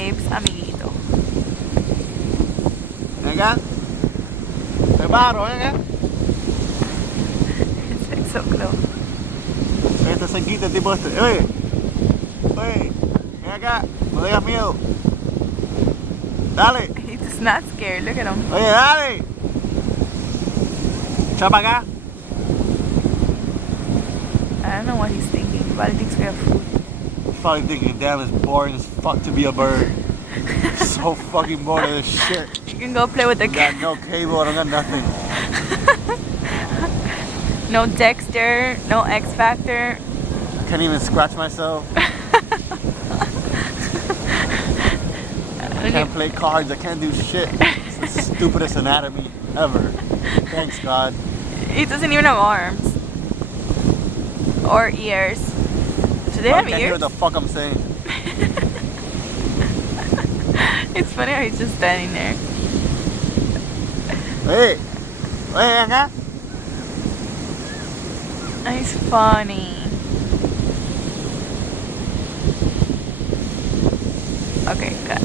Gabe's amiguito. Ven acá. Te paro, ven acá. It's like so close. Este cerquita, el tipo este. Oye, oye, ven acá. No tengas miedo. Dale. He's not scared. Look at him. Oye, dale. Echa para acá. I don't know what he's thinking. He probably thinks we have food. He's probably thinking, damn, it's boring as fuck to be a bird. So fucking bored of this shit. You can go play with the I got no cable, I don't got nothing. No Dexter, no X Factor. Can't even scratch myself. I can't play cards, I can't do shit. It's the stupidest anatomy ever. Thanks, God. He doesn't even have arms. Or ears. Do they I have can't hear ears? what the fuck I'm saying. It's funny how he's just standing there. Hey, ven acá. He's funny. Okay, cut.